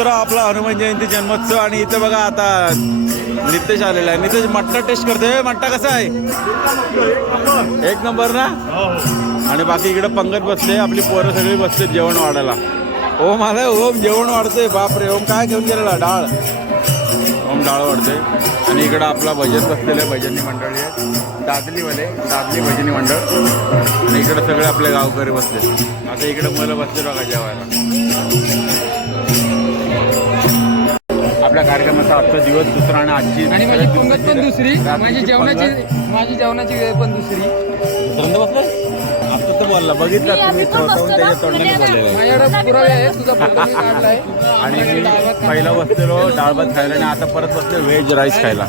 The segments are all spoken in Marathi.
दुसरा आपला हनुमान जयंती जन्मोत्सव. आणि इथं बघा आता नितेश आलेला आहे. नितेश मट्टा टेस्ट करतोय. मट्टा कसा आहे? एक नंबर ना. आणि बाकी इकडे पंगत बसले, आपली पोरं सगळी बसले जेवण वाढायला. ओम आलाय. ओम जेवण वाढतोय. बापरे, ओम काय घेऊन गेलेला? डाळ. ओम डाळ वाढतोय. आणि इकडं आपला भजन बसलेलं आहे, भजनी मंडळी आहे, दादली भजनी मंडळ. आणि इकडे सगळे आपले गावकरी बसले. आता इकडे मुलं बसले बघा जेवायला. आपल्या कार्यक्रमाचा आजचा दिवस दुसरा आणि आजची आणि माझी पंगत पण दुसरी, माझी जेवणाची वेळ पण दुसरी. दुसऱ्यांदा बसलं आता तर बोलला बघितलं तुम्ही, स्वतःहून त्याच्या तोंडाने बोललेलं. माझ्याकडे पुरावे आहे, तुझा फोटो मी काढलाय. आणि मी पहिला बसलेलो डाळ भात खायला आणि आता परत बसले व्हेज राईस खायला.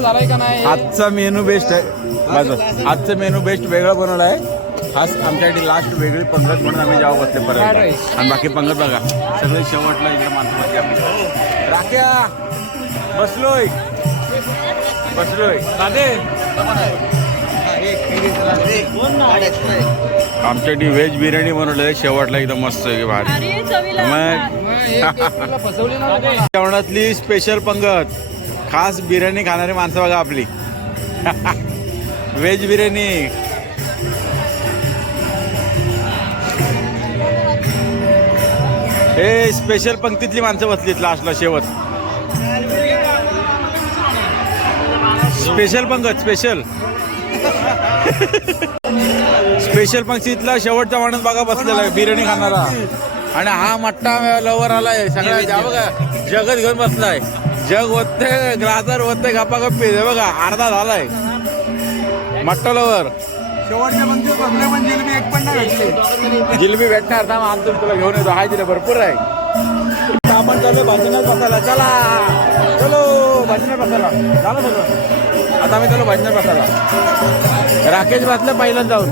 झालाय का नाही? आजचा मेनू बेस्ट आहे. बस आजचा मेनू बेस्ट वेगळा बनवला आहे. आज आमच्यासाठी लास्ट वेगळी पंगत म्हणून आम्ही जेव्हा बसले परत. आणि बाकी पंगत बघा सगळे शेवटला इकडे माणसं बसली आपली. राख्या बसलोय आमच्यासाठी व्हेज बिर्याणी बनवलं आहे शेवटला एकदम मस्त आहे भारी. मग जेवणातली स्पेशल पंगत, खास बिर्याणी खाणारी माणसं बघा आपली. व्हेज बिर्याणी. हे स्पेशल पंक्तीतली माणसं बसलीत लास्टला शेवट. स्पेशल पंगत, स्पेशल पंक्तीतला शेवटचा माणूस बघा बसलेला आहे बिर्याणी खाणारा. आणि हा मट्टा लवर आलाय सगळ्या बघा, जगत घेऊन बसलाय. जग होते ग्लासर होते गप्पागप्पी बघा, अर्धा झालाय मट्टा लवर. शेवटच्या पंक्तीत बसले पण जिलेबी एक पण नाही भेटली. जिलेबी भेटणार थांब आणतो तुला घेऊन येतो. हाय तिला भरपूर आहे. आपण चालू भजनात बसायला. चलो भजनात बसायला झालं सगळं. आता आम्ही चालू भजनात बसायला. राकेश बसलं पहिल्याच जाऊन.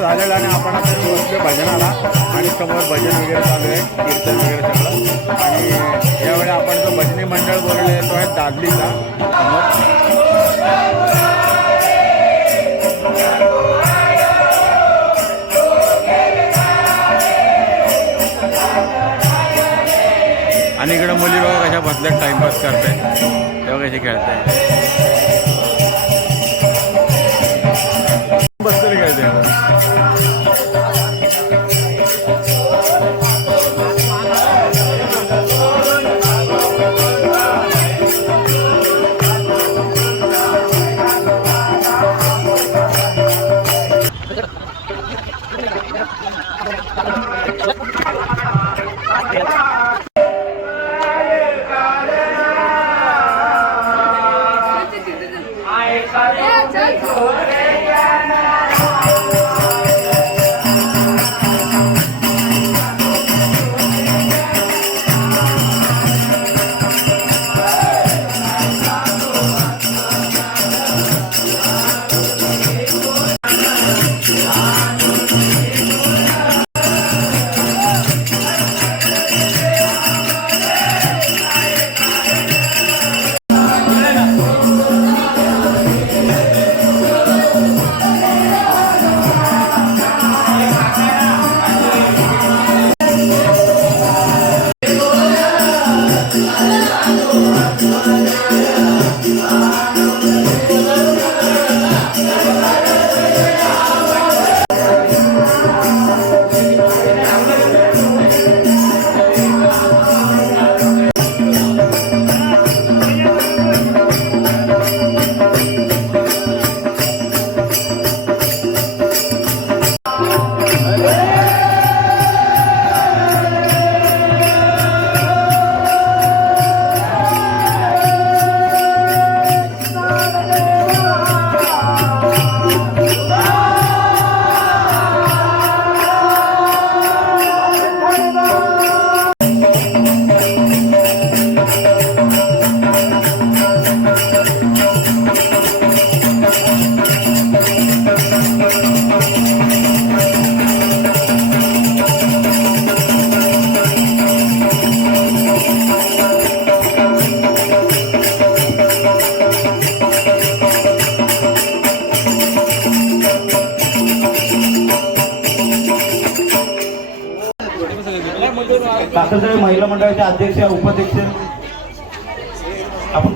झालेला. आणि आपण आता बसलो भजनाला आणि समोर भजन वगैरे चालू आहे, कीर्तन वगैरे सगळं. आणि यावेळी आपण जो भजनी मंडळ बोलवले तो आहे दादलीचा समोर. आणि इकडे मुली बघा कशा बसल्यात टाइमपास करतायत, तेव्हा कसे खेळताय बसले खेळते. कासासाहेब महिला मंडळाचे अध्यक्ष उपाध्यक्ष आपण